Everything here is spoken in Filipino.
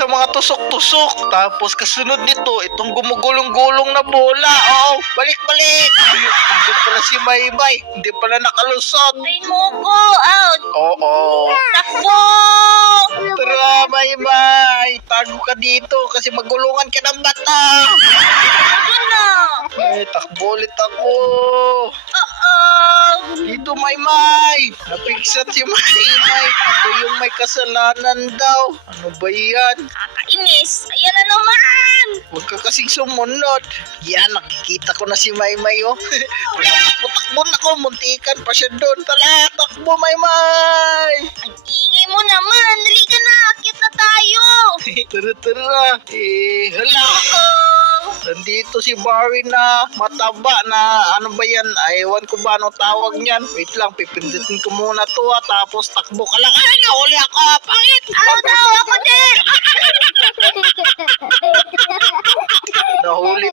sa mga tusok-tusok. Tapos kasunod nito, itong gumugulong-gulong na bola. Oo, balik-balik. Hindi pala si Maymay. Hindi pala nakalusot. Tayin mo ko. Out. Oo. Takbo! Tara, Maymay. Tago ka dito kasi magulungan ka ng bata. Ano? Ay, takbo ulit ako. Oo. Dito, Maymay. Napigsat si Maymay. Ako yung may kasalanan daw. Ano ba yan? Kakainis. Ayan na naman. Huwag ka kasing sumunod. Yan, nakikita ko na si Maymay, oh. Takbo na ko, muntikan pa siya doon. Tara, takbo, Maymay. Ang ingay mo naman. Dali ka na. Akit na tayo. Tara. Hala. Nandito si Barry na mataba na ano ba yan? Ewan ko ba ano tawag niyan. Wait lang, pipindutin ko muna to tapos takbo ka lang. Ay, nahuli ako. Pangit. Ako din. Nahuli